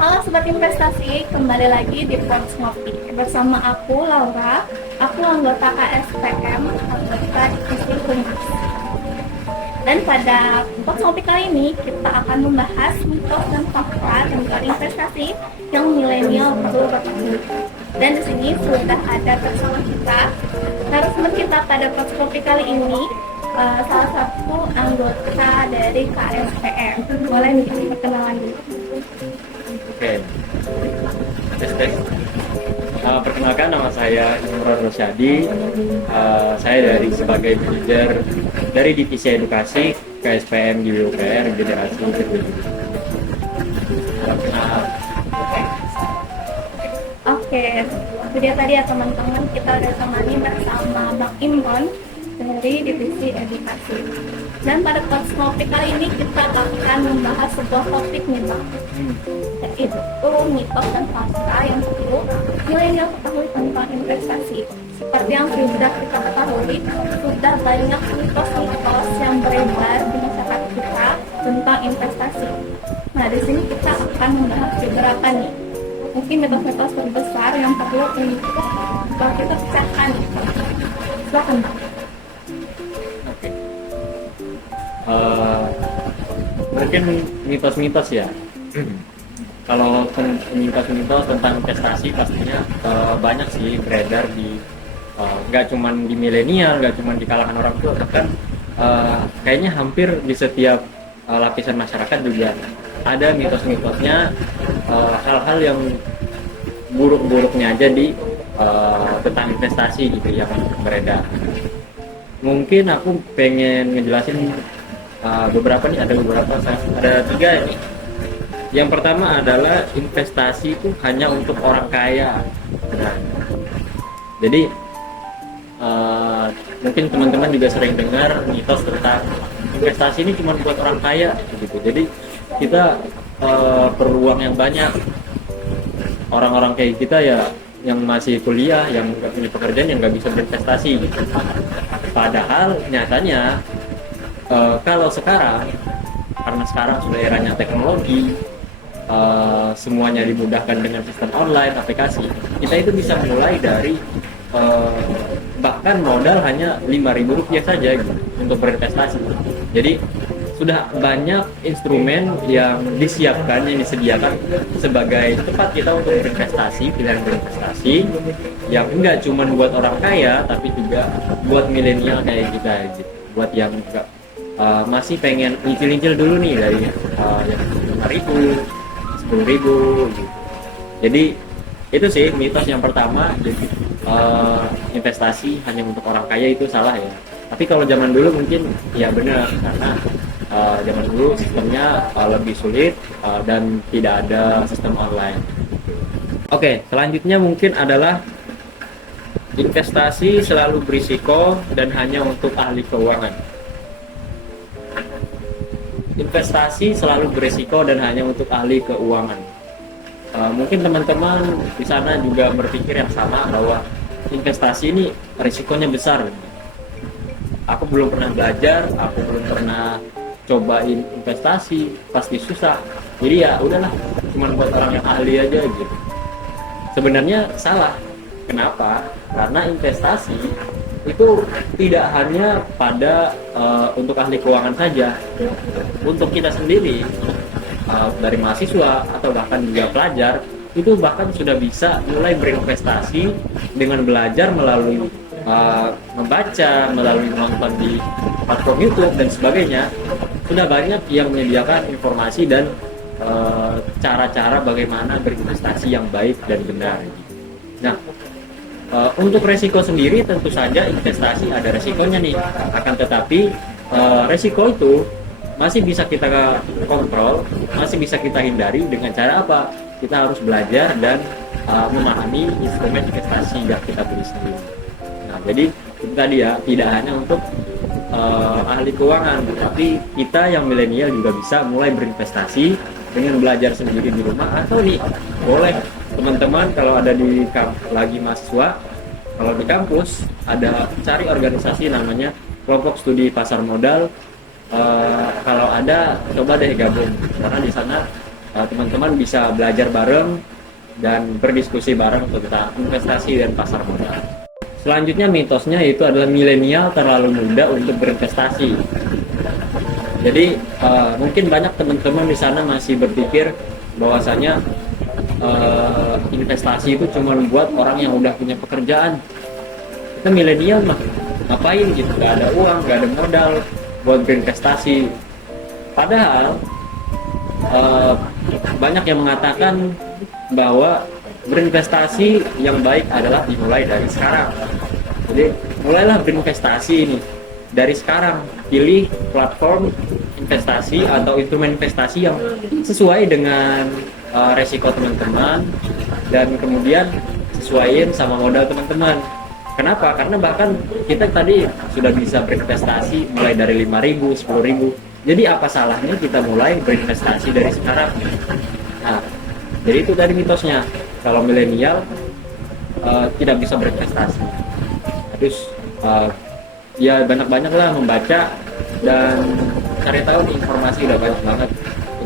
Halo Sobat Investasi, kembali lagi di Pods Ngopi. Bersama aku, Laura. Aku anggota KSPM, anggota divisi Humas. Dan pada Pods Ngopi kali ini, kita akan membahas mitos dan fakta tentang investasi yang milenial betul berpengaruh. Dan di sini sudah ada bersama kita narasumber kita pada Pods Ngopi kali ini, salah satu anggota dari KSPM. Boleh nih perkenalan dulu. Oke, tes tes. Perkenalkan, nama saya Imran Rosyadi. Saya sebagai manajer dari divisi edukasi KSPM di UPR Generasi Kedua. Oke, itu dia tadi ya teman-teman, kita udah temani bersama Bang Imron dari divisi edukasi. Dan pada Pods Ngopi kali ini kita akan membahas sebuah topik nih Bang, yaitu mitos dan fakta yang perlu milenial ketahui tentang investasi. Seperti yang sudah kita ketahui, sudah banyak mitos-mitos yang beredar di masyarakat kita tentang investasi. Nah, di sini kita akan membahas beberapa nih, mungkin mitos-mitos terbesar yang perlu untuk kita pecahkan. Silakan Bang. Oke. Mungkin mitos-mitos ya. Kalau mitos-mitos tentang investasi pastinya banyak sih beredar di nggak cuma di milenial, nggak cuma di kalangan orang tua, bahkan kayaknya hampir di setiap lapisan masyarakat juga ada mitos-mitosnya, hal-hal yang buruk-buruknya aja di tentang investasi gitu yang beredar. Mungkin aku pengen ngejelasin beberapa nih, ada tiga nih. Yang pertama adalah investasi itu hanya untuk orang kaya. Nah, jadi mungkin teman-teman juga sering dengar mitos tentang investasi ini cuma buat orang kaya gitu. Jadi kita perlu uang yang banyak. Orang-orang kayak kita ya yang masih kuliah, yang nggak punya pekerjaan, yang nggak bisa berinvestasi gitu. Padahal nyatanya kalau sekarang, karena sekarang sudah eranya teknologi, semuanya dimudahkan dengan sistem online, aplikasi, kita itu bisa mulai dari bahkan modal hanya Rp5.000 saja gitu, untuk berinvestasi. Jadi sudah banyak instrumen yang disiapkan, yang disediakan sebagai tempat kita untuk berinvestasi, pilihan berinvestasi yang enggak cuma buat orang kaya tapi juga buat milenial kayak kita gitu. Buat yang enggak masih pengen nyicil-nyicil dulu nih dari yang Rp5.000, Rp10.000 gitu. Jadi itu sih mitos yang pertama. Jadi investasi hanya untuk orang kaya itu salah ya. Tapi kalau zaman dulu mungkin ya benar, karena zaman dulu sistemnya lebih sulit dan tidak ada sistem online. Oke, selanjutnya mungkin adalah investasi selalu berisiko dan hanya untuk ahli keuangan. Investasi selalu berisiko dan hanya untuk ahli keuangan. Mungkin teman-teman di sana juga berpikir yang sama, bahwa investasi ini risikonya besar. Aku belum pernah belajar, aku belum pernah cobain investasi, pasti susah. Jadi ya udahlah, cuma buat orang yang ahli aja gitu. Sebenarnya salah. Kenapa? Karena investasi itu tidak hanya pada untuk ahli keuangan saja. Untuk kita sendiri, dari mahasiswa atau bahkan juga pelajar, itu bahkan sudah bisa mulai berinvestasi dengan belajar melalui membaca, melalui menonton di platform YouTube dan sebagainya. Sudah banyak yang menyediakan informasi dan cara-cara bagaimana berinvestasi yang baik dan benar. Nah, untuk resiko sendiri tentu saja investasi ada resikonya nih. Akan tetapi resiko itu masih bisa kita kontrol, masih bisa kita hindari dengan cara apa? Kita harus belajar dan memahami instrumen investasi yang kita pilih sendiri. Nah, jadi itu tadi ya, tidak hanya untuk ahli keuangan, tapi kita yang milenial juga bisa mulai berinvestasi dengan belajar sendiri di rumah, atau nih boleh teman-teman kalau ada di lagi mahasiswa, kalau di kampus ada cari organisasi namanya kelompok studi pasar modal. Kalau ada coba deh gabung, karena di sana teman-teman bisa belajar bareng dan berdiskusi bareng tentang investasi dan pasar modal. Selanjutnya mitosnya itu adalah milenial terlalu muda untuk berinvestasi. Jadi mungkin banyak teman-teman di sana masih berpikir bahwasanya investasi itu cuma buat orang yang udah punya pekerjaan. Kita milenial mah ngapain gitu, gak ada uang, gak ada modal buat berinvestasi. Padahal banyak yang mengatakan bahwa berinvestasi yang baik adalah dimulai dari sekarang. Jadi mulailah berinvestasi ini dari sekarang. Pilih platform investasi atau instrumen investasi yang sesuai dengan resiko teman-teman dan kemudian sesuaiin sama modal teman-teman. Kenapa? Karena bahkan kita tadi sudah bisa berinvestasi mulai dari 5.000, 10.000. Jadi apa salahnya kita mulai berinvestasi dari sekarang? Nah, jadi itu tadi mitosnya. Kalau milenial tidak bisa berinvestasi. Terus ya banyak-banyaklah membaca dan cari tahu nih, informasi udah banyak banget.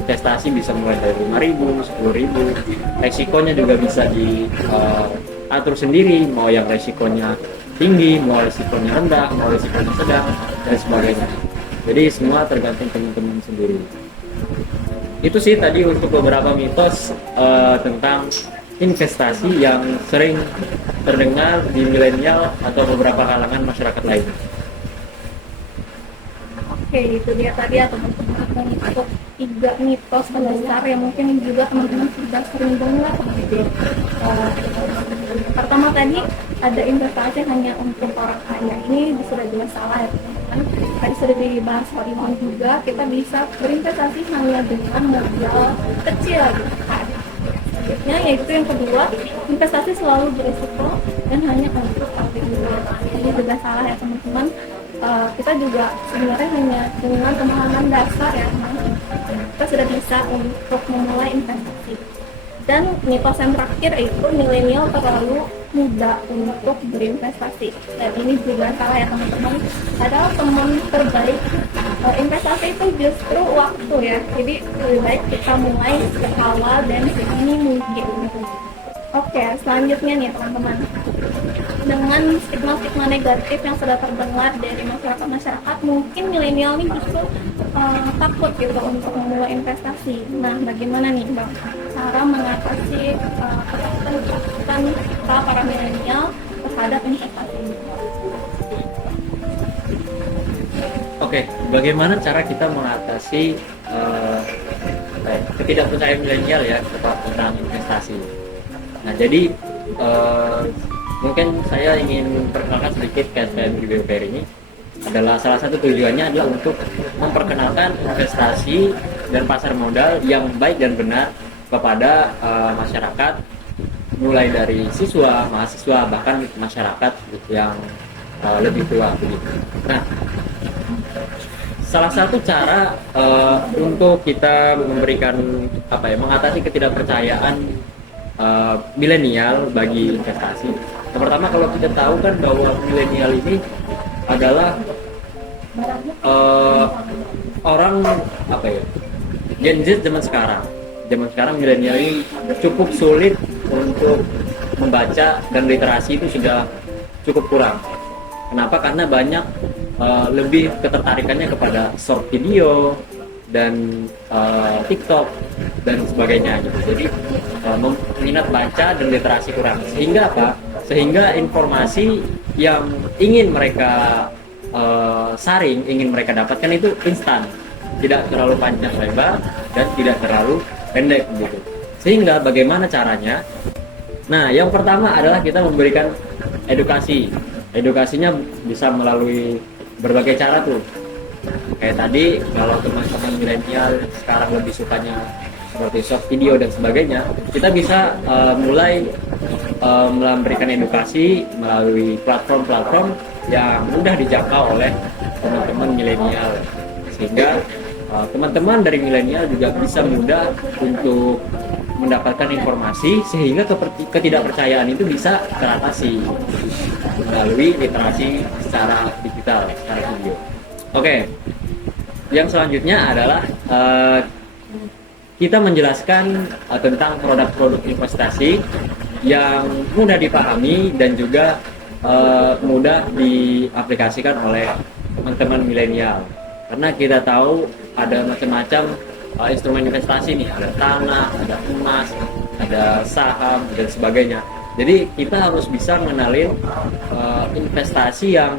Investasi bisa mulai dari 5.000, 10.000. Resikonya juga bisa diatur sendiri, mau yang resikonya tinggi, mau resikonya rendah, mau resikonya sedang, dan sebagainya. Jadi semua tergantung teman-teman sendiri. Itu sih tadi untuk beberapa mitos tentang investasi yang sering terdengar di milenial atau beberapa kalangan masyarakat lainnya. Oke, itu dia tadi ya teman-teman, untuk 3 mitos besar yang mungkin juga teman-teman sudah sering dengar gitu. Pertama tadi ada investasi hanya untuk orang kaya, ini sudah jelas salah ya teman-teman. Tadi sudah dibahas Horimon juga, kita bisa berinvestasi hanya dengan modal kecil gitu kan. Selanjutnya yaitu yang kedua, investasi selalu berisiko dan hanya untuk ini juga salah ya teman-teman. Kita juga sebenarnya hanya dengan pemahaman dasar ya, kita sudah bisa untuk memulai investasi. Dan mitos yang terakhir yaitu milenial terlalu muda untuk berinvestasi, dan ini juga salah ya teman-teman. Padahal teman terbaik investasi itu justru waktu ya, jadi lebih baik kita mulai awal dan sedini mungkin. Oke, selanjutnya nih teman-teman, dengan stigma-stigma negatif yang sudah terdengar dari masyarakat, mungkin milenial ini justru takut gitu untuk memulai investasi. Nah, bagaimana nih Bang cara mengatasi ketakutan para milenial terhadap investasi ini? Oke, bagaimana cara kita mengatasi ketidakpercayaan milenial ya tentang investasi? Nah, jadi mungkin saya ingin perkenalkan sedikit KSPM BPR ini. Adalah salah satu tujuannya adalah untuk memperkenalkan investasi dan pasar modal yang baik dan benar kepada masyarakat, mulai dari siswa, mahasiswa, bahkan masyarakat yang lebih tua begitu. Nah, salah satu cara untuk kita memberikan mengatasi ketidakpercayaan milenial bagi investasi. Yang pertama, kalau kita tahu kan bahwa milenial ini adalah orang Gen Z zaman sekarang. Zaman sekarang milenial ini cukup sulit untuk membaca dan literasi itu sudah cukup kurang. Kenapa? Karena banyak lebih ketertarikannya kepada short video dan TikTok dan sebagainya gitu. Jadi minat baca dan literasi kurang. Sehingga apa? Sehingga informasi yang ingin mereka saring, ingin mereka dapatkan itu instan, tidak terlalu panjang lebar dan tidak terlalu pendek gitu. Sehingga bagaimana caranya? Nah, yang pertama adalah kita memberikan edukasi. Edukasinya bisa melalui berbagai cara tuh. Kayak tadi, kalau teman-teman milenial sekarang lebih sukanya seperti short video dan sebagainya, kita bisa mulai memberikan edukasi melalui platform-platform yang mudah dijangkau oleh teman-teman milenial, sehingga teman-teman dari milenial juga bisa mudah untuk mendapatkan informasi, sehingga ketidakpercayaan itu bisa teratasi melalui literasi secara digital, secara video. Oke, yang selanjutnya adalah kita menjelaskan tentang produk-produk investasi yang mudah dipahami dan juga mudah diaplikasikan oleh teman-teman milenial. Karena kita tahu ada macam-macam instrumen investasi nih, ada tanah, ada emas, ada saham dan sebagainya. Jadi kita harus bisa mengenalin investasi yang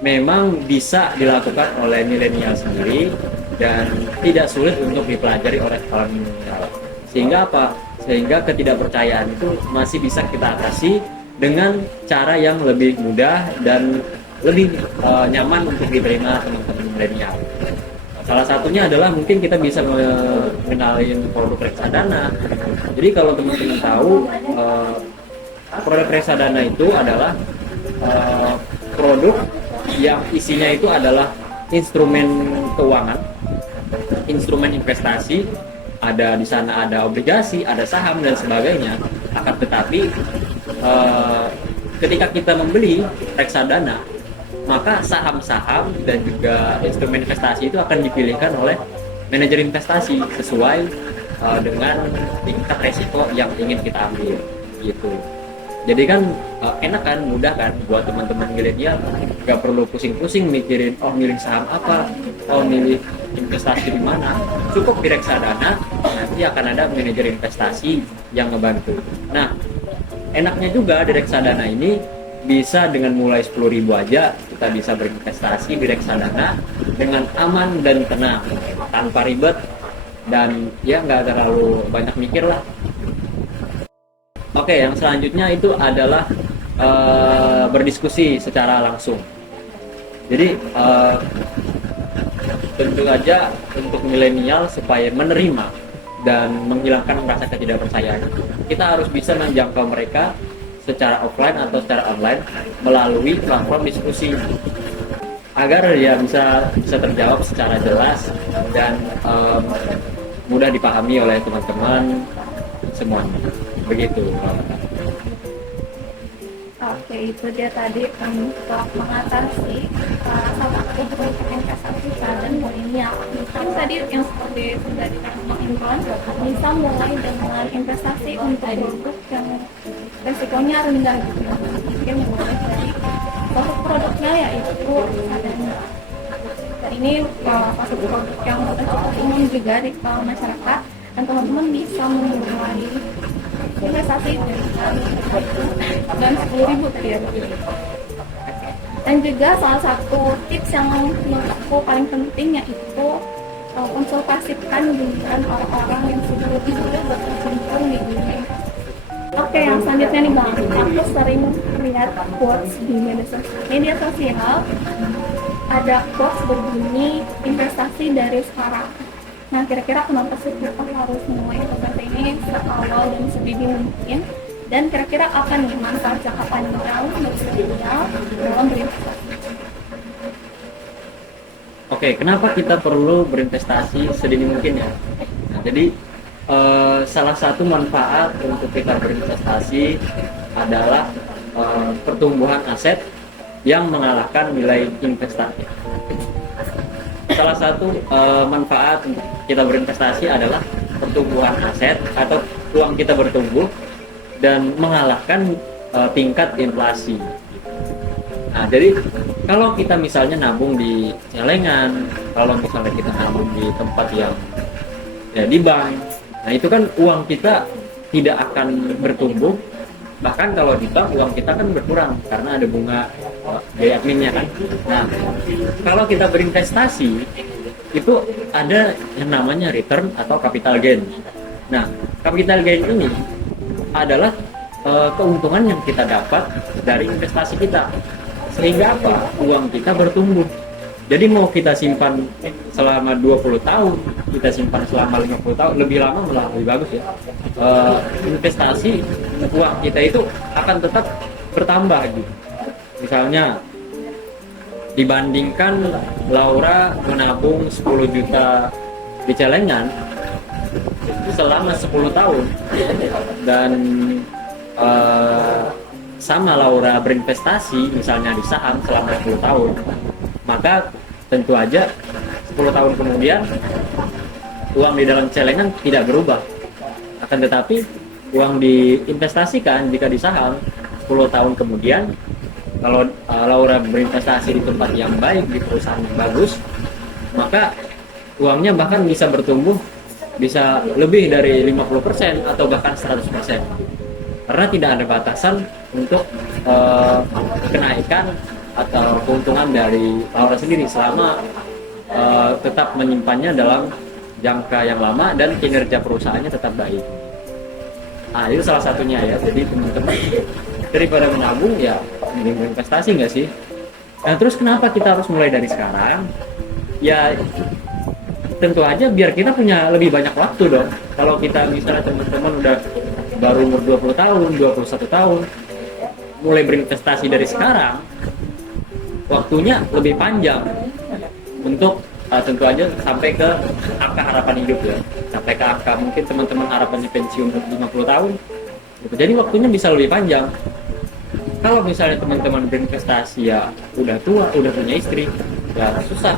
memang bisa dilakukan oleh milenial sendiri dan tidak sulit untuk dipelajari oleh para milenial. Sehingga apa? Sehingga ketidakpercayaan itu masih bisa kita atasi dengan cara yang lebih mudah dan lebih nyaman untuk diterima teman-teman milenial. Salah satunya adalah mungkin kita bisa mengenalin produk reksadana. Jadi kalau teman-teman tahu, produk reksadana itu adalah produk yang isinya itu adalah instrumen keuangan, instrumen investasi, ada di sana ada obligasi, ada saham dan sebagainya. Akan tetapi ketika kita membeli reksadana, maka saham-saham dan juga instrumen investasi itu akan dipilihkan oleh manajer investasi sesuai dengan tingkat resiko yang ingin kita ambil gitu. Jadi kan enak kan, mudah kan buat teman-teman milenial, nggak perlu pusing-pusing mikirin milih saham apa, milih investasi di mana. Cukup di reksadana, nanti akan ada manajer investasi yang ngebantu. Nah, enaknya juga di reksadana ini bisa dengan mulai 10.000 aja kita bisa berinvestasi di reksadana dengan aman dan tenang, tanpa ribet dan ya nggak terlalu banyak mikir lah. Oke, yang selanjutnya itu adalah berdiskusi secara langsung. Jadi tentu saja untuk milenial supaya menerima dan menghilangkan rasa ketidakpercayaan, kita harus bisa menjangkau mereka secara offline atau secara online melalui platform diskusi agar ya bisa terjawab secara jelas dan mudah dipahami oleh teman-teman semuanya. Begitu. Oke, itu dia tadi untuk mengatasi salah satu bentuk investasi dan milenial. Mungkin tadi yang seperti sudah dikatakan Imron, bisa mulai dengan investasi untuk produk yang resikonya rendah gitu. Mungkin mulai dari produknya yaitu reksadana. Dan ini satu produk yang cukup umum juga di masyarakat, dan teman-teman bisa memulai investasi dan 10.000 tadi ya. Dan juga salah satu tips yang menurut aku paling penting yaitu konsultasikan dengan orang-orang yang sudah lebih berkecimpung di dunia. Oke, yang selanjutnya nih Bang, aku sering lihat quotes di media sosial. Ada quotes berbunyi investasi dari sekarang. Nah, kira-kira kenapa sih kita harus memulai investasi ini seawal dan sedini mungkin? Dan kira-kira apa nih manfaat jangka panjang bagi milenial dalam berinvestasi? Oke, kenapa kita perlu berinvestasi sedini mungkin ya? Nah, jadi salah satu manfaat untuk kita berinvestasi adalah pertumbuhan aset yang mengalahkan nilai investasi. Salah satu manfaat untuk kita berinvestasi adalah pertumbuhan aset atau uang kita bertumbuh dan mengalahkan tingkat inflasi. Nah, jadi kalau kita misalnya nabung di celengan, kalau misalnya kita nabung di tempat yang ya di bank, nah itu kan uang kita tidak akan bertumbuh. Bahkan kalau di bank uang kita kan berkurang karena ada bunga biaya adminnya kan. Nah, kalau kita berinvestasi itu ada yang namanya return atau capital gain. Nah, capital gain ini adalah keuntungan yang kita dapat dari investasi kita. Sehingga apa? Uang kita bertumbuh. Jadi mau kita simpan selama 20 tahun, kita simpan selama 50 tahun, lebih lama malah lebih bagus ya. Investasi uang kita itu akan tetap bertambah gitu. Misalnya dibandingkan Laura menabung 10 juta di celengan selama 10 tahun dan sama Laura berinvestasi misalnya di saham selama 10 tahun, maka tentu aja 10 tahun kemudian uang di dalam celengan tidak berubah. Akan tetapi uang diinvestasikan jika di saham 10 tahun kemudian, kalau Laura berinvestasi di tempat yang baik, di perusahaan yang bagus, maka uangnya bahkan bisa bertumbuh, bisa lebih dari 50% atau bahkan 100%. Karena tidak ada batasan untuk kenaikan atau keuntungan dari Laura sendiri selama tetap menyimpannya dalam jangka yang lama dan kinerja perusahaannya tetap baik. Nah, itu salah satunya ya. Jadi teman-teman, daripada menabung ya mending investasi nggak sih? Nah, terus kenapa kita harus mulai dari sekarang? Ya tentu aja biar kita punya lebih banyak waktu dong. Kalau kita misalnya teman-teman udah baru umur 20 tahun, 21 tahun, mulai berinvestasi dari sekarang, waktunya lebih panjang untuk tentu aja sampai ke angka harapan hidup ya. Sampai ke angka mungkin teman-teman harapannya pensiun untuk 50 tahun. Gitu. Jadi waktunya bisa lebih panjang. Kalau misalnya teman-teman berinvestasi ya udah tua, udah punya istri, ya susah.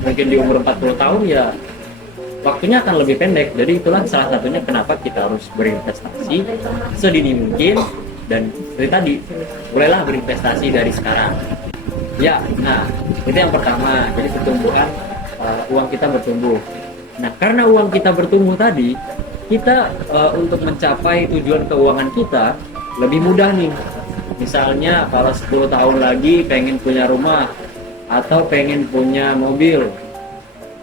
Mungkin di umur 40 tahun ya waktunya akan lebih pendek. Jadi itulah salah satunya kenapa kita harus berinvestasi sedini mungkin. Dan seperti tadi, mulailah berinvestasi dari sekarang. Ya, nah itu yang pertama. Jadi pertumbuhan uang kita bertumbuh. Nah karena uang kita bertumbuh tadi, kita untuk mencapai tujuan keuangan kita lebih mudah nih. Misalnya kalau 10 tahun lagi pengen punya rumah atau pengen punya mobil,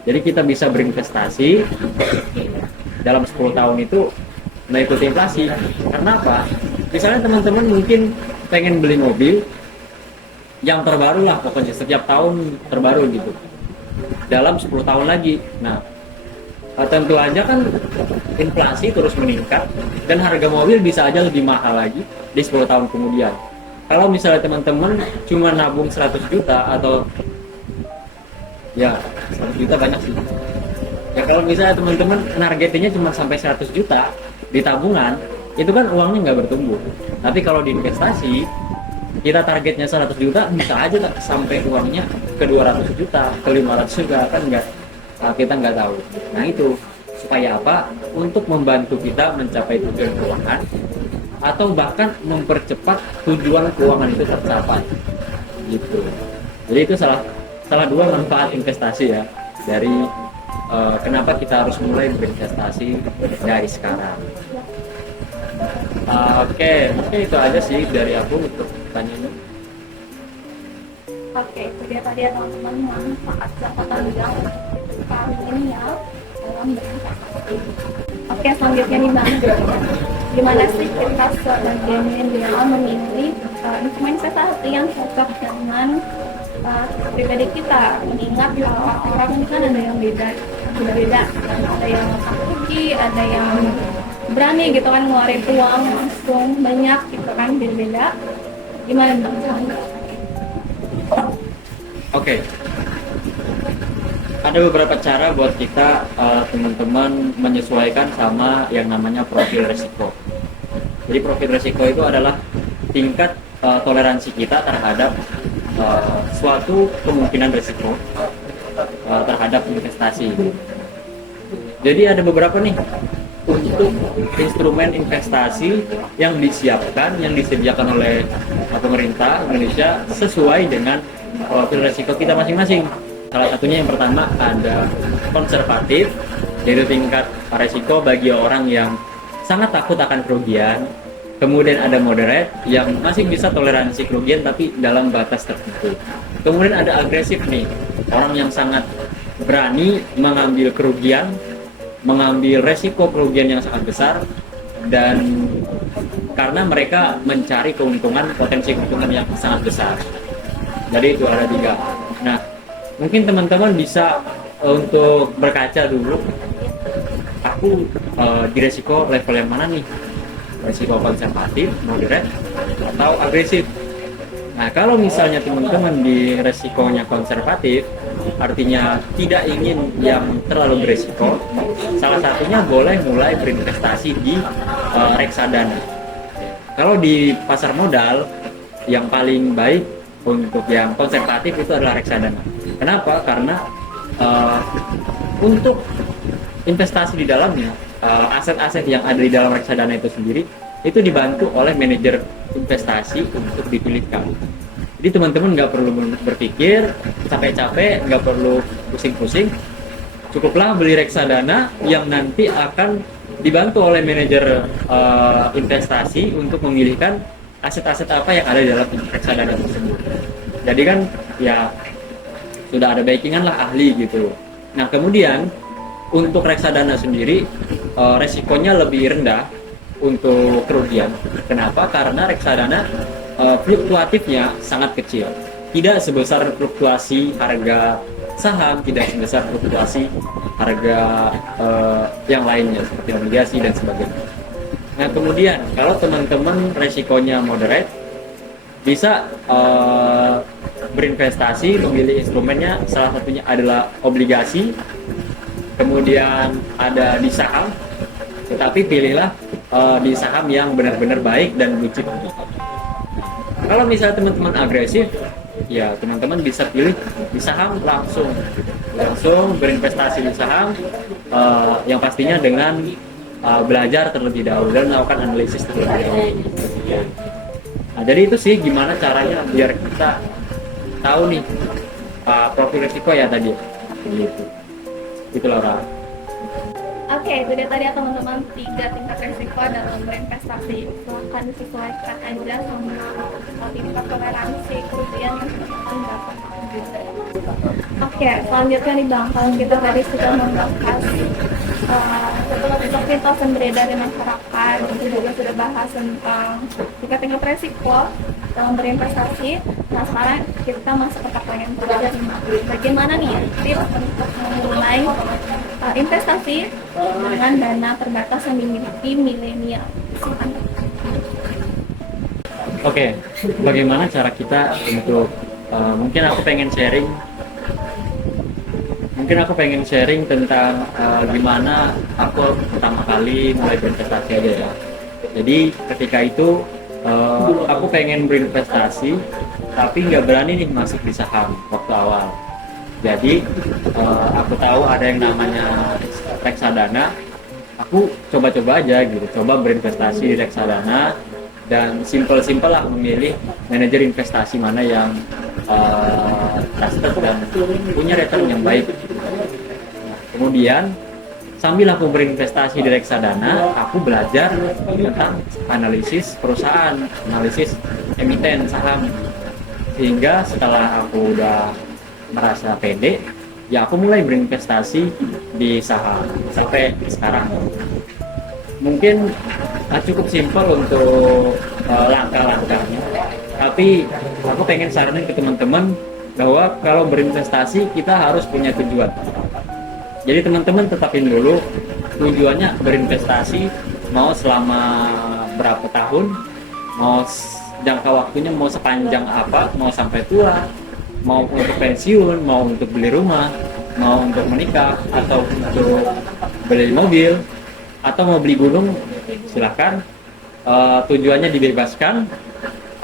jadi kita bisa berinvestasi dalam 10 tahun itu mengikuti inflasi. Karena apa? Misalnya teman-teman mungkin pengen beli mobil yang terbaru lah, pokoknya setiap tahun terbaru gitu dalam 10 tahun lagi. Nah tentu aja kan inflasi terus meningkat dan harga mobil bisa aja lebih mahal lagi di 10 tahun kemudian. Kalau misalnya teman-teman cuma nabung 100 juta atau ya 100 juta banyak sih ya, kalau misalnya teman-teman targetnya cuma sampai 100 juta di tabungan, itu kan uangnya nggak bertumbuh. Tapi kalau di investasi kita targetnya 100 juta, bisa aja sampai uangnya ke 200 juta, ke 500 juta, kan nggak, kita nggak tahu. Nah itu supaya apa? Untuk membantu kita mencapai tujuan keuangan atau bahkan mempercepat tujuan keuangan itu tercapai gitu. Jadi itu salah dua manfaat investasi ya, dari kenapa kita harus mulai berinvestasi dari sekarang. Oke, mungkin itu aja sih dari aku untuk pertanyaannya. Oke, itu dia tadi ya teman-teman manfaat jangka panjang kali ini ya dalam berinvestasi. Oke, selanjutnya nih Bang, gimana sih kita sebagai milenial memilih investasi yang cocok dengan pribadi kita? Mengingat orang ini kan ada yang beda-beda, ada yang takut rugi, ada yang berani gitu kan ngeluarin uang langsung banyak gitu kan, beda-beda. Gimana Bang? Oke. Ada beberapa cara buat kita teman-teman menyesuaikan sama yang namanya profil resiko. Jadi profil resiko itu adalah tingkat toleransi kita terhadap suatu kemungkinan resiko terhadap investasi. Jadi ada beberapa nih untuk instrumen investasi yang disiapkan, yang disediakan oleh pemerintah Indonesia sesuai dengan profil resiko kita masing-masing. Salah satunya yang pertama ada konservatif, yaitu tingkat resiko bagi orang yang sangat takut akan kerugian. Kemudian ada moderate yang masih bisa toleransi kerugian tapi dalam batas tertentu. Kemudian ada agresif nih, orang yang sangat berani mengambil kerugian, mengambil resiko kerugian yang sangat besar, dan karena mereka mencari keuntungan, potensi keuntungan yang sangat besar. Jadi itu ada 3. Nah, mungkin teman-teman bisa untuk berkaca dulu, aku di resiko level yang mana nih? Resiko konservatif, moderate, atau agresif. Nah, kalau misalnya teman-teman di resikonya konservatif, artinya tidak ingin yang terlalu beresiko, salah satunya boleh mulai berinvestasi di reksadana. Kalau di pasar modal, yang paling baik untuk yang konservatif itu adalah reksadana. Kenapa? Karena untuk investasi di dalamnya, aset-aset yang ada di dalam reksadana itu sendiri itu dibantu oleh manajer investasi untuk dipilihkan. Jadi teman-teman nggak perlu berpikir capek-capek, nggak perlu pusing-pusing, cukuplah beli reksadana yang nanti akan dibantu oleh manajer investasi untuk memilihkan aset-aset apa yang ada di dalam reksadana tersebut. Jadi kan ya sudah ada backingan lah ahli gitu. Nah kemudian untuk reksadana sendiri resikonya lebih rendah untuk kerugian. Kenapa? Karena reksadana fluktuatifnya sangat kecil, tidak sebesar fluktuasi harga saham, tidak sebesar fluktuasi harga yang lainnya seperti obligasi dan sebagainya. Nah kemudian kalau teman-teman resikonya moderate, bisa berinvestasi, memilih instrumennya, salah satunya adalah obligasi, kemudian ada di saham, tetapi pilihlah di saham yang benar-benar baik dan blue chip. Kalau misalnya teman-teman agresif, ya teman-teman bisa pilih di saham langsung berinvestasi di saham, yang pastinya dengan belajar terlebih dahulu dan melakukan analisis terlebih dahulu. Nah, jadi itu sih gimana caranya biar kita tahu nih profil risiko ya tadi, gitu. Itu Laura. Oke, itu dia tadi ya teman-teman 3 tingkat risiko dalam berinvestasi. Silahkan disesuaikan aja sama tingkat toleransi kerugian yang teman-teman dapat. Oke, selanjutnya nih Bang, kalau kita tadi sudah membahas mitos yang beredar di masyarakat, kita juga sudah bahas tentang tingkat risiko dalam berinvestasi. Nah sekarang kita masuk ke pertanyaan belajar bagaimana nih tips untuk memulai investasi dengan dana terbatas yang dimiliki milenial. Oke, bagaimana cara kita untuk mungkin aku pengen sharing tentang gimana aku pertama kali mulai berinvestasi aja ya. Jadi ketika itu aku pengen berinvestasi tapi nggak berani nih masuk di saham waktu awal. Jadi aku tahu ada yang namanya reksadana, aku coba-coba aja gitu, coba berinvestasi di reksadana dan simpel-simpel lah memilih manajer investasi mana yang trusted dan punya return yang baik. Nah, kemudian sambil aku berinvestasi di reksadana, aku belajar tentang analisis perusahaan, analisis emiten saham, sehingga setelah aku udah merasa pede, ya aku mulai berinvestasi di saham sampai sekarang. Mungkin cukup simpel untuk langkah-langkahnya, tapi aku pengen saranin ke teman-teman bahwa kalau berinvestasi kita harus punya tujuan. Jadi teman-teman tetapin dulu tujuannya berinvestasi mau selama berapa tahun, mau jangka waktunya mau sepanjang apa, mau sampai tua, mau untuk pensiun, mau untuk beli rumah, mau untuk menikah, atau untuk beli mobil, atau mau beli gunung, silahkan. Tujuannya dibebaskan,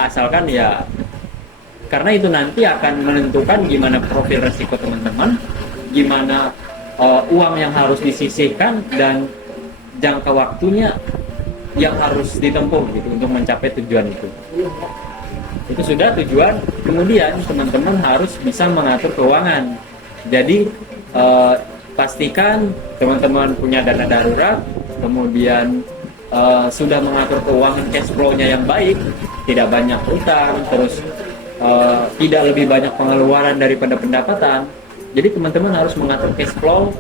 asalkan ya, karena itu nanti akan menentukan gimana profil resiko teman-teman, gimana uang yang harus disisihkan, dan jangka waktunya yang harus ditempuh gitu untuk mencapai tujuan itu. Itu sudah tujuan. Kemudian teman-teman harus bisa mengatur keuangan. Jadi pastikan teman-teman punya dana darurat, kemudian sudah mengatur keuangan cash flow-nya yang baik, tidak banyak utang, terus tidak lebih banyak pengeluaran daripada pendapatan. Jadi teman-teman harus mengatur cash flow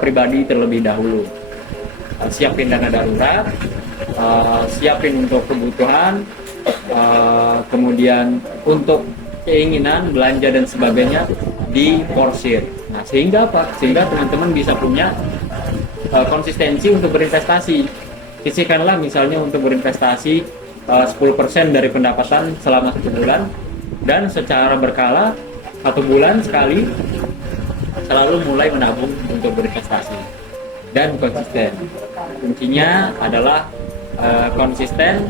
pribadi terlebih dahulu. Siapin dana darurat, siapin untuk kebutuhan, kemudian untuk keinginan, belanja dan sebagainya diporsir. Nah, sehingga apa? Sehingga teman-teman bisa punya konsistensi untuk berinvestasi. Sisihkanlah misalnya untuk berinvestasi 10% dari pendapatan selama 1 bulan, dan secara berkala 1 bulan sekali selalu mulai menabung untuk berinvestasi dan konsisten. Kuncinya adalah konsisten,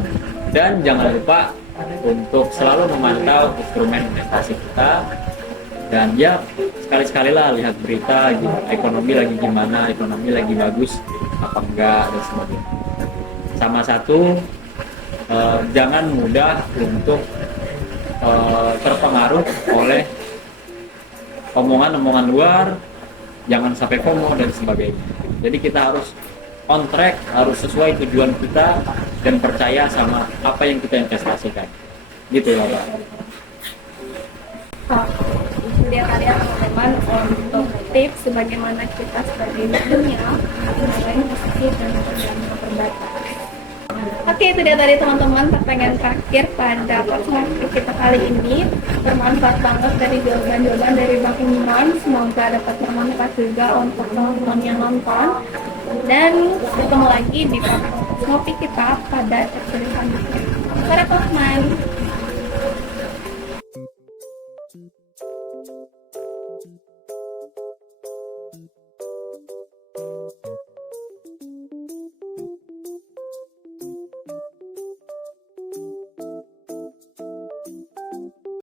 dan jangan lupa untuk selalu memantau instrumen investasi kita Dan ya sekali-sekali lah lihat berita gitu, ekonomi lagi gimana, ekonomi lagi bagus apa enggak dan sebagainya. Sama satu, jangan mudah untuk terpengaruh oleh omongan-omongan luar, jangan sampai FOMO dan sebagainya. Jadi kita harus on track, harus sesuai tujuan kita dan percaya sama apa yang kita investasikan. Gitu ya Pak. Oh, itu dia tadi ya teman-teman untuk tips bagaimana kita sebagai dunia menilai investasi dan dana terbatas. Oke, itu dia tadi teman-teman pertanyaan terakhir pada podcast kita kali ini. Bermanfaat banget dari jawaban-jawaban dari Bang Imron. Semoga dapat bermanfaat juga untuk teman-teman yang nonton. Dan ketemu lagi di podcast ngopi kita pada episode selanjutnya. Para teman.